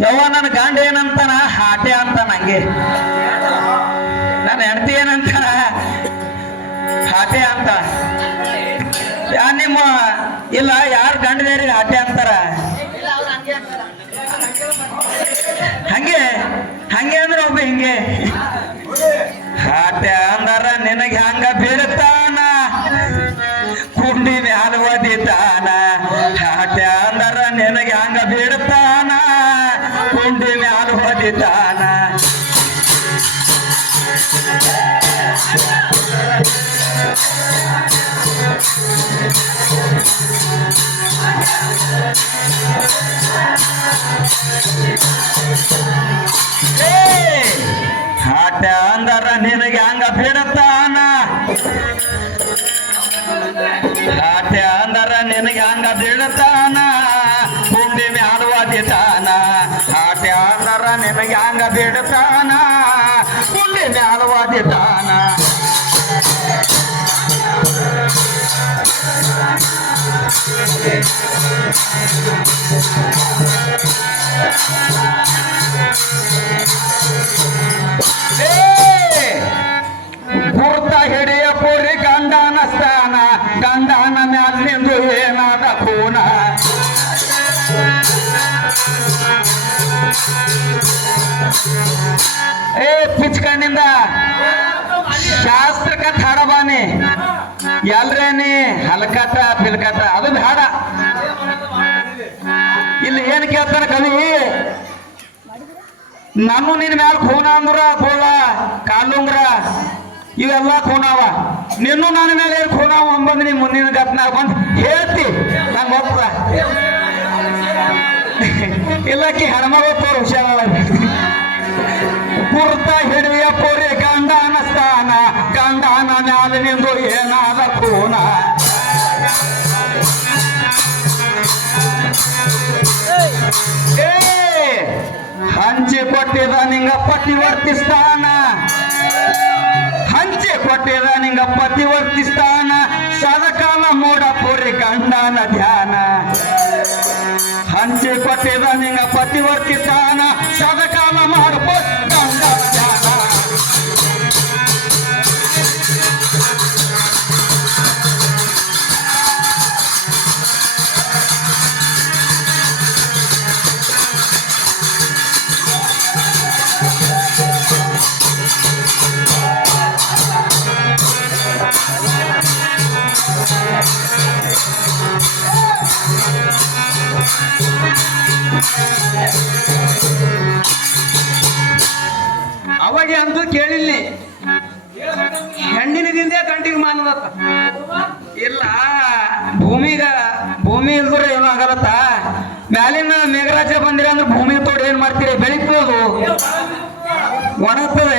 ಯವ್ವ ನನ್ನ ಗಂಡ ಏನಂತಾನ ಹಾಟೆ ಅಂತ ನಂಗೆ ನನ್ನ ಹೆಂಡತಿ ಏನಂತಾನ ಹಾಟೆ ಅಂತ ನಿಮ್ಮ ಇಲ್ಲ ಯಾರು ಗಂಡದೇರಿಗೆ ಹಾಟೆ ಅಂತಾರ ಹಂಗೆ ಹಂಗೆ ಅಂದ್ರೆ ಒಬ್ಬ ಹಿಂಗೆ ಹಾಟೆ ಅಂದಾರ ನಿನಗೆ ಹಂಗ ಬೀಳ್ತಾನ ಕುಂಡಿ ಮ್ಯಾಲ ಒದಿತಾನ ಹಾಟೆ ಅಂದಾರ ನಿನಗೆ ಹಂಗ ಬೀಳ್ತಾನ ಕುಂಡಿ ಮ್ಯಾಲ ಒದಿತಾನ ಹಾಟ ಅಂದರ ನಿನಗೆ ಹಂಗ ಬೀಳತಾನ ಹಾಟ ಅಂದರ ನಿನಗೆ ಹಂಗ ಬೀಳತಾನ ಕುಂಡಿ ಮ್ಯಾಲ ಒದಿತಾನ ಹಾಟ ಅಂದರ ನಿನಗೆ ಹಂಗ ಬೀಳತಾನ ಕುಂಡಿ ಮ್ಯಾಲ ಒದಿತಾನ ಗುರ್ತ ಹಿಡಿಯ ಪುರಿ ಗಂಡನ ಸ್ಥಾನ ಗಂಡನ ಮ್ಯಾಲಿಂದು ಏನಾದ ಕೂನ ಪಿಚ್ಕಣ್ಣಿಂದ ಶಾಸ್ತ್ರಕ್ಕ ಹಾಡಬಾನಿ ಎಲ್ರೇನಿ ಹಲಕಟ ಪಿಲ್ಕಟ ಅದು ಬೇಡ ಇಲ್ಲಿ ಏನ್ ಕೇಳ್ತಾನ ಕವಿ ನಾನು ನಿನ್ ಮ್ಯಾಲ ಖೂನ ಅಂದ್ರ ಕೋಳ ಕಾಲುಂಗ್ರ ಇವೆಲ್ಲ ಖೂನವ ನಿನ್ನೂ ನನ್ನ ಮೇಲೆ ಏನ್ ಖೂನವ ಅಂಬಂದ್ ನೀ ಮುಂದಿನ ಗತ್ನಾಗ ಬಂದ್ ಹೇಳ್ತಿ ನಂಗೆ ಹೋಗ್ತದ ಇಲ್ಲಕ್ಕಿ ಹೆಣ್ಮಗಳು ತೋರ್ ಹುಷಾರ ಕುರ್ತ ಹಿಡಿಯ ಪೊರೆ ಗಂಡನ ಸ್ಥಾನ ಗಂಡನ ಮ್ಯಾಲ ನಿಂದು ಏನಾದ ಖೂನ ಹಂಚಿ ಕೊಟ್ಟಿದ ನಿಂಗ ಪತಿವರ್ತಿಸ್ತಾನ ಹಂಚಿ ಕೊಟ್ಟಿದ ನಿಂಗ ಪತಿವರ್ತಿಸ್ತಾನ ಸದಕಾಲ ಮೂಡ ಪುರಿ ಗಂಡನ ಧ್ಯಾನ ಹಂಚಿ ಕೊಟ್ಟಿದ ನಿಂಗ ಪತಿವರ್ತಿಸ್ತಾನ ಸದಕಾಲ ಮಾಡ ಗಂಡನ ಧ್ಯಾನ ಅವಾಗ ಅಂತೂ ಕೇಳಿಲ್ಲ ಹೆಣ್ಣಿನದಿಂದೇ ಗಂಟಿಗೆ ಮಾನದತ್ತ ಇಲ್ಲ ಭೂಮಿ ಇಲ್ದ್ರೆ ಏನೋ ಆಗಲತ್ತ ಮ್ಯಾಲಿನ ಮೇಘರಾಜ ಬಂದಿರ ಅಂದ್ರೆ ಭೂಮಿ ತೋಡಿ ಏನ್ ಮಾಡ್ತೀರಿ ಬೆಳಿಬೋದು ಒಣಗ್ತದೆ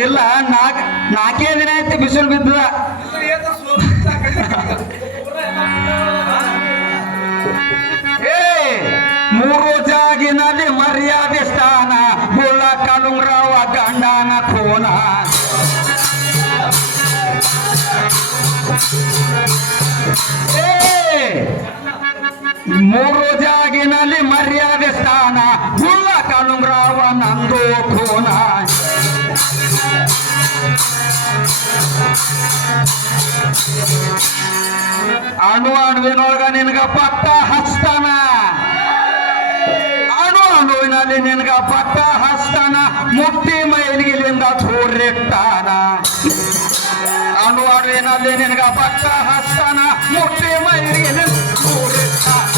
ಇಲ್ಲ ನಾಲ್ಕೇ ದಿನ ಆಯ್ತು ಬಿಸಿಲು ಬಿದ್ದದ ಮೂರು ಜಾಗಿನಲ್ಲಿ ಮರ್ಯಾದೆ ಸ್ಥಾನ ಗುಳ್ಳ ಕಾಲುಂಗ್ರವ ಗಂಡನ ಖೂನ ಮೂರು ಜಾಗಿನಲ್ಲಿ ಮರ್ಯಾದೆ ಸ್ಥಾನ ಗುಳ್ಳ ಕಾಲುಂಗ್ರವ ನಂದು ಖೂನ ಅಣುವಿನೊಳಗ ನಿನ್ಗ ಪಟ್ಟ ಹಚ್ತಾನ ಅಣುವಿನಲ್ಲಿ ನಿನ್ಗ ಪಟ್ಟ ಹಚ್ತಾನ ಮುಟ್ಟಿ ಮೈಲಿಗಿಲಿಂದ ಚೂರಿಟ್ಟಾನ ಅಣುವಿನಲ್ಲಿ ನಿನ್ಗ ಪಟ್ಟ ಹಚ್ತಾನ ಮುಟ್ಟಿ ಮೈಲಿಗಿಲಿಂದ ಚೂರಿಟ್ಟಾನ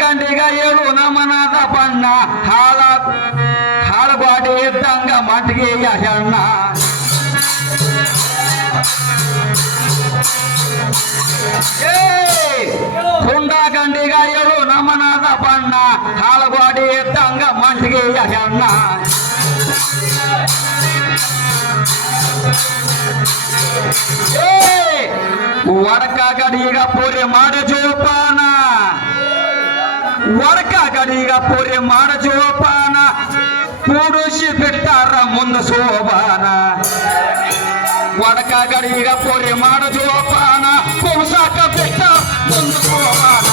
ಗಂಡಿಗ ಏಳು ನಮನದ ಬಣ್ಣ ಹಾಳಗಾಡಿ ಇದ್ದಂಗ ಮಟ್ಗೆಯ ಹೆಣ್ಣ ಹುಂಡ ಗಂಡಿಗ ಹೇಳು ನಮನಾದ ಬಣ್ಣ ಹಾಳುಗಾಡಿ ಎದ್ದಂಗ ಮಂಟಿಗೆಯ ಹೆಣ್ಣ ವಡಕ ಗಡಿಗ ಪೂರಿ ಮಾಡ ಜೋಪಾನ ವಡಕ ಗಡಿಗ ಪೂರಿ ಮಾಡ ಜೋಪಾನ ಕೂಡಿಸಿ ಬಿಟ್ಟಾರ ಮುಂದ ಸೋಬಾನ ವಡಕ ಗಡಿಗ ಪೂರಿ ಮಾಡ ಜೋಪಾನ ಕುಸಾಕ ಬಿಟ್ಟ ಮುಂದ ಸೋಬಾನ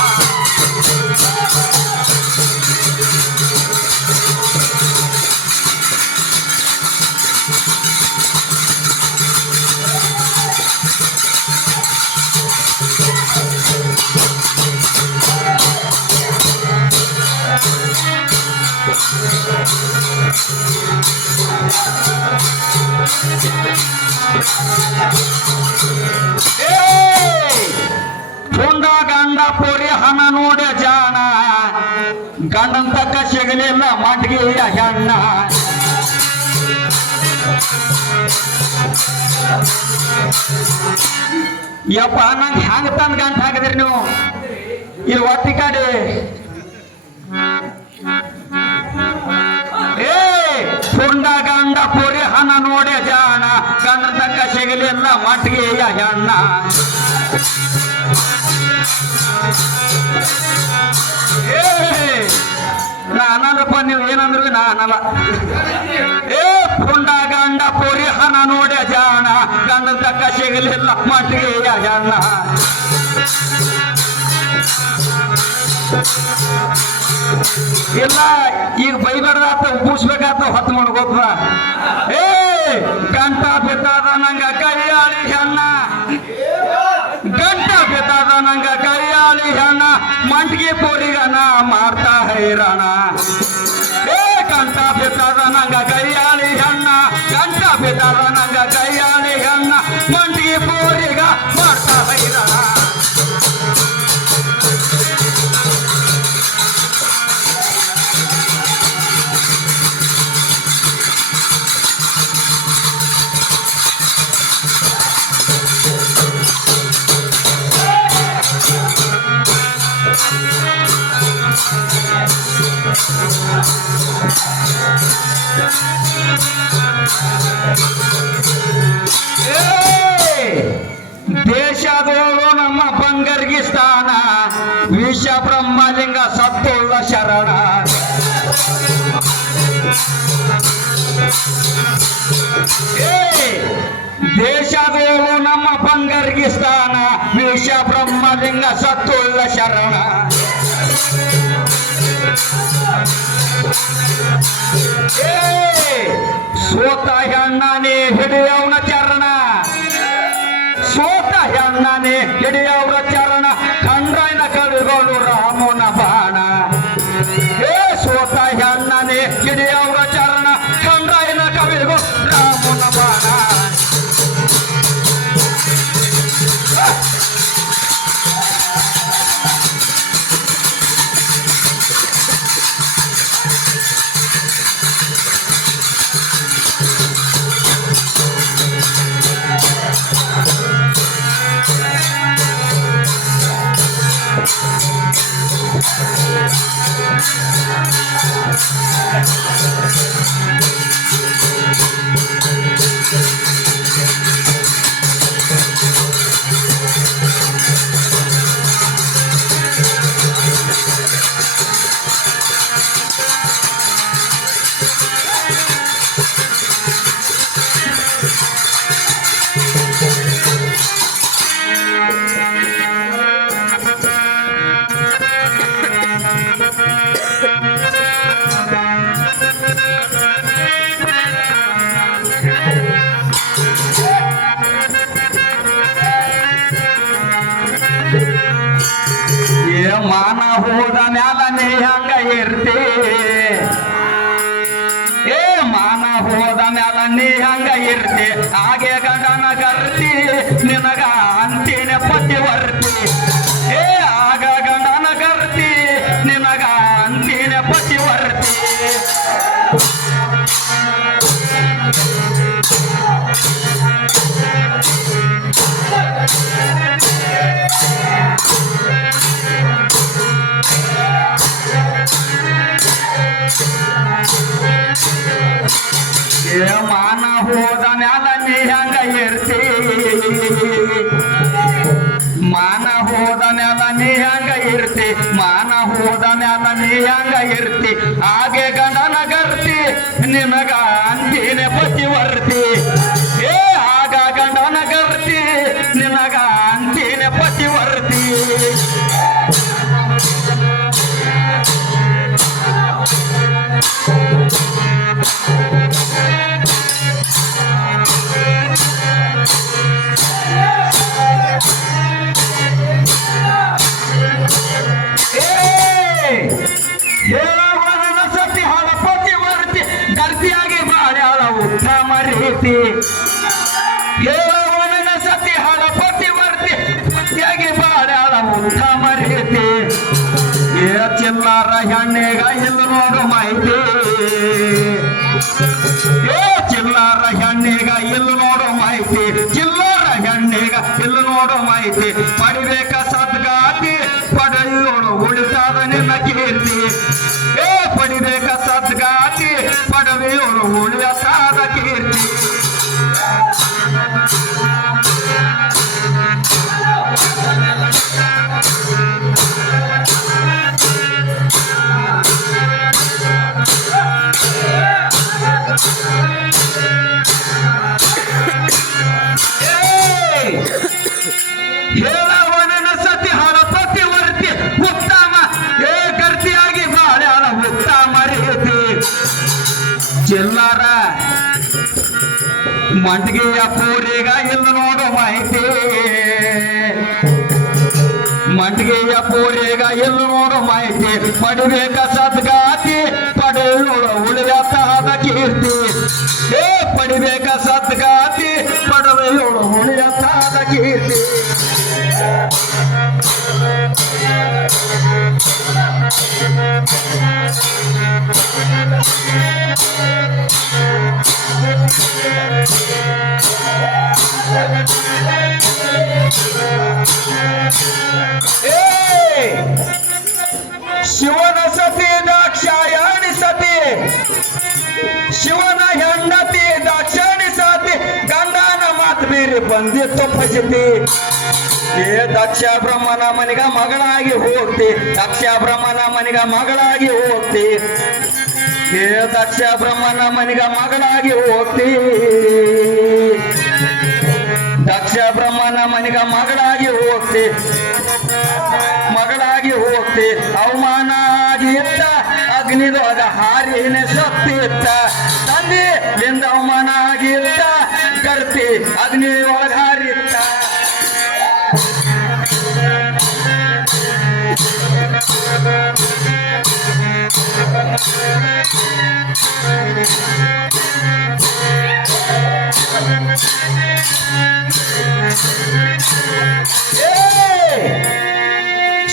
ಹುಂಡ ಗಂಡ ಪೋರಿ ಹಣ ನೋಡ ಜಾಣ ಗಂಡನ್ ತಕ್ಕ ಸಿಗಲಿಲ್ಲ ಮಂಟಿಗೆಯ ಹೆಣ್ಣ ಯಪ್ಪ ನಂಗೆ ಹ್ಯಾಂಗ ತಂದ್ ಗಂಟ ಹಾಕಿದ್ರಿ ನೀವು ಇಲ್ಲಿ ಒತ್ತಿ ಕಡೆ ಹುಂಡ ಗಂಡ ಪುರಿ ಹಣ ನೋಡೆ ಜಾಣ ಗಂಡ ತಕ್ಕ ಸಿಗಲಿಲ್ಲ ಮಟ್ಟಿಗೆಯ ಹೆಣ್ಣ ನಾನಲ್ಲಪ್ಪ ನೀವು ಏನಂದ್ರು ನಾನಲ್ಲ ಹುಂಡ ಗಂಡ ಪುರಿ ಹಣ ನೋಡೆ ಜಾಣ ಗಂಡ ತಕ್ಕ ಸಿಗಲಿಲ್ಲ ಮಟ್ಟಿಗೆಯ ಹೆಣ್ಣ ಇಲ್ಲ ಈಗ ಬೈಬಾರ್ದಾತ ಉಪ್ಪಿಸ್ಬೇಕಾತ ಹೊತ್ತು ಮಾಡ್ಕೋತ ಗಂಟ ಬಿದ್ದಾದ ನಂಗ ಕೈಯಾಳಿ ಹೆಣ್ಣ ಗಂಟ ಬಿದ್ದಾದ ನಂಗ ಕೈಯಾಳಿ ಹೆಣ್ಣ ಮಂಟಿಗೆ ಪೋರಿಗನ ಮಾಡ್ತಾ ಹೈರಾಣ ಗಂಟ ಬಿದ್ದಾದ ನಂಗ ಕೈಯಾಳಿ ಹೆಣ್ಣ ಗಂಟ ಬಿದ್ದಾದ ನಂಗ ಕೈಯಾಳಿ ಹೆಣ್ಣ ಮಂಟಿಗೆ ಪೋರಿಗ ಮಾಡ್ತಾ ಹೈರಾಣ ದೇಶದೋಳು ನಮ್ಮ ಬಂಗರ್ಗಿ ಸ್ಥಾನ ವಿಷ ಬ್ರಹ್ಮಲಿಂಗ ಸತ್ತುಳ್ಳ ಶರಣ ದೇಶದೋಳು ನಮ್ಮ ಬಂಗರ್ಗಿ ಸ್ಥಾನ ವಿಷ ಬ್ರಹ್ಮಲಿಂಗ ಸತ್ತುಳ್ಳ ಶರಣ ಸೋತ ಹೆಣ್ಣನೆ ಹಿಡಿಯವನ ಚರಣ ಸೋತ ಹೆಣ್ಣನೆ ಹಿಡಿಯವರ ಚರಣ ಕಂಡ್ರೈನ ಕವಿಗಳು ರಾಮನ ಬಾಣ ಸೋತ ಹೆಣ್ಣನೆ ಹಿಡಿಯವರ ಚರಣ ಕಂಡ್ರೈನ ಕವಿಗಳು ರಾಮನ ಬಾಣ ಮಾನ ಹೋದ ಮ್ಯಾಲ ನೀ ಹಂಗ ಇರ್ತಿ ಮಾನ ಹೋದ ಮ್ಯಾಲ ನೀ ಹಂಗ ಇರ್ತಿ ಹಾಗೆ ಗಂಡನ ಕರ್ತಿ ನಿನಗ ಅಂತಿನ ಪತಿವರ್ತಿ ಆಗ ಗಂಡನ ಕರ್ತಿ ನಿನಗ ಅಂತಿನ ಪತಿವರ್ತಿ ಇರ್ತಿ ಹಾಗೆ ಗಂಡನ ಗರ್ತಿ ನಿನಗ ಅಂದಿನ ಪತಿವರ್ತಿ ಏ ಆಗ ಗಂಡನ ಗರ್ತಿ ನಿನಗ ಅಂದಿನ ಪತಿವರ್ತಿ ಸತಿ ಹಾಳ ಪತಿವರ್ತಿ ಗರ್ತಿಯಾಗಿ ಬಾಳ್ಯಾಳ ಉತ್ತಮ ರೀತಿ ಹೇಳುವನ ಸತಿ ಹಾಳ ಪತಿವರ್ತಿ ಗರ್ತಿಯಾಗಿ ಬಾಳ್ಯಾಳ ಉತ್ತಮ ರೀತಿ ಏ ಚಿಲ್ಲಾರ ಹೆಣ್ಣೆಗ ಇಲ್ಲ ನೋಡು ಮಾಹಿತಿ ಏ ಚಿಲ್ಲಾರ ಹೆಣ್ಣೆಗ ಇಲ್ಲ ನೋಡು ಮಾಹಿತಿ ಚಿಲ್ಲರ ಹೆಣ್ಣೆಗ ಇಲ್ಲ ನೋಡು ಮಾಹಿತಿ ಪಡಿಬೇಕ ಸದ್ಗಾತಿ ಪಡೆಯೋಳು ಉಳಿತಾದ ನಿನ್ನ ಕೀರ್ತಿ ಏ ಪಡಿಬೇಕ ಸದ್ಗಾತಿ ಪಡವೆಯೋಳು ಉಳಿತಾದ ಕೀರ್ತಿ ಹೇಳವನ ಸತಿ ಹಾಳ ಪತಿವರ್ತಿ ಉತ್ತಮ ಏ ಗರ್ತಿಯಾಗಿ ಬಾಳ್ಯಾಳ ಉತ್ತಮ ರೀತಿ ಚಿಲ್ಲರ ಮಂಡಿಗೆಯ ಪೂರಿಗ ಇಲ್ಲ ನೋಡು ಮಾಹಿತಿ ಮಂಡಿಗೆಯ ಪೂರಿಗ ಇಲ್ಲ ನೋಡು ಮಾಹಿತಿ ಪಡಿಬೇಕ ಸದ್ಗಾತಿ ಪಡೆಯೋಳು ಉಳಿಯತ್ತಾದ ಕೀರ್ತಿ ಏ ಪಡಿಬೇಕ ಸದ್ಗಾತಿ ಪಡೆಯೋಳು ಉಳಿಯತ್ತಾದ ಕೀರ್ತಿ ಶಿವನ ಸತಿ ದಾಕ್ಷಾಯಣಿ ಸತಿ ಶಿವನ ಹೆಂಡತಿ ದಾಕ್ಷಾಯಣಿ ಸತಿ ಗಂಡನ ಮಾತು ಮೀರಿ ಬಂದಿತ್ತು ಫಜಿತಿ ಏ ದಕ್ಷ ಬ್ರಹ್ಮನ ಮನಿಗ ಮಗಳಾಗಿ ಹೋಗ್ತಿ ದಕ್ಷ ಬ್ರಹ್ಮನ ಮನಿಗ ಮಗಳಾಗಿ ಹೋಗ್ತಿ ಏ ದಕ್ಷ ಬ್ರಹ್ಮನ ಮನಿಗ ಮಗಳಾಗಿ ಹೋಗ್ತಿ ದಕ್ಷ ಬ್ರಹ್ಮನ ಮನಿಗ ಮಗಳಾಗಿ ಹೋಗ್ತಿ ಮಗಳಾಗಿ ಹೋಗ್ತಿ ಅವಮಾನ ಆಗಿತ್ತ ಅಗ್ನಿದೊಳಗ ಹಾರಿನ ಸತ್ತಿತ್ತ ತಂದೆ ಲಿಂದ ಅವಮಾನ ಆಗಿತ್ತ ಕರ್ತಿ ಅಗ್ನಿ ಒಳಗ ಹಾರಿತ್ತ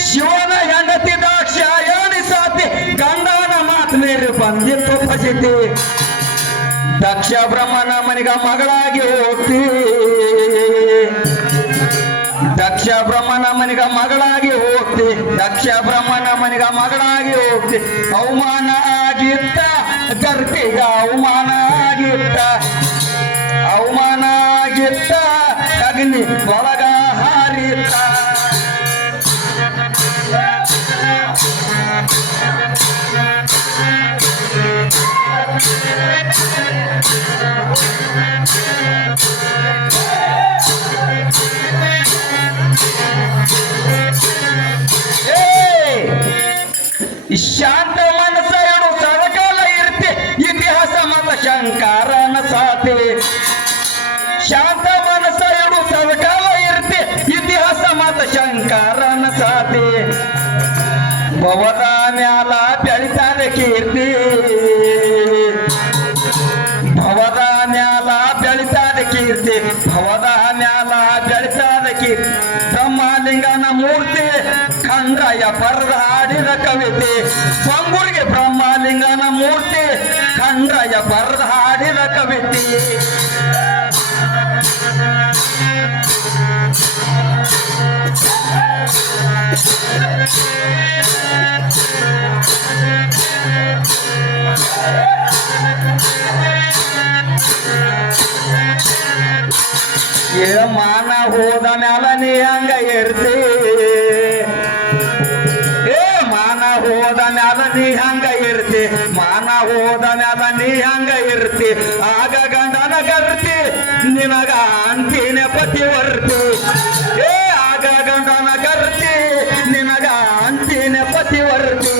ಶಿವನ ಹೆಂಡತಿ ದಾಕ್ಷಾಯಣಿ ಸಾತಿ ಗಂಡನ ಮಾತು ಮೀರಿ ಬಂದಿತ್ತು ಫಜಿತಿ ದಕ್ಷ ಬ್ರಹ್ಮನ ಮನಿಗ ಮಗಳಾಗಿ ಹೋಗ್ತಿ ದಕ್ಷ ಬ್ರಹ್ಮನ ಮನಿಗ ಮಗಳಾಗಿ ಹೋಗ್ತಿ ದಕ್ಷ ಬ್ರಹ್ಮನ ಮನಿಗ ಮಗಳಾಗಿ ಹೋಗ್ತಿ ಅವಮಾನ ಆಗಿತ್ತ ಗರ್ತಿಗ ಅವಮಾನ ಆಗಿತ್ತ ಅವಮಾನ ಆಗಿತ್ತ ಅಗ್ನಿ ಒಳಗ ಹಾರಿತ್ತ ಶಾಂತ ಮನಸ್ಸ ಏನು ಸರಕಾಲ ಇರ್ತಿ ಇತಿಹಾಸ ಮತ ಶಂಕರನ ಸಾತಿ ಶಾಂತ ಮನಸ್ಸ ಏನು ಸರಕಾಲ ಇರ್ತಿ ಇತಿಹಾಸ ಮತ ಶಂಕರನ ಸಾತಿ ಭವದ ಮ್ಯಾಲ ಬೆಳಿತಾದ ಕೀರ್ತಿ ಭವದ ಮ್ಯಾಲ ಬೆಳಿತಾದ ಕೀರ್ತಿ ಭವದ ಮ್ಯಾಲ ಬೆಳಿತಾದ ಕೀರ್ತಿ ಬ್ರಹ್ಮಲಿಂಗನ ಮೂರ್ತಿ ಖಂಡ್ರಯ್ಯ ಬರೆದ ಹಾಡಿದ ಕವಿತೆ ಸಂಗುಳಿಗೆ ಬ್ರಹ್ಮಲಿಂಗನ ಮೂರ್ತಿ ಖಂಡ್ರಯ್ಯ ಬರೆದ ಹಾಡಿದ ಕವಿತೆ ಏ ಮಾನ ಹೋದ ಮ್ಯಾಲ ನೀ ಹಂಗ ಇರ್ತಿ ಏ ಮಾನ ಹೋದ ಮ್ಯಾಲ ನೀ ಹಂಗ ಪತಿವರ್ತಿ ಆಗ ಗಂಡನ ಗರ್ತಿ ನಿನಗ ಅಂತಿನ ಪತಿವರ್ತಿ ಏ ಆಗ ಗಂಡನ ಗರ್ತಿ ನಿನಗ ಅಂತಿನ ಪತಿವರ್ತಿ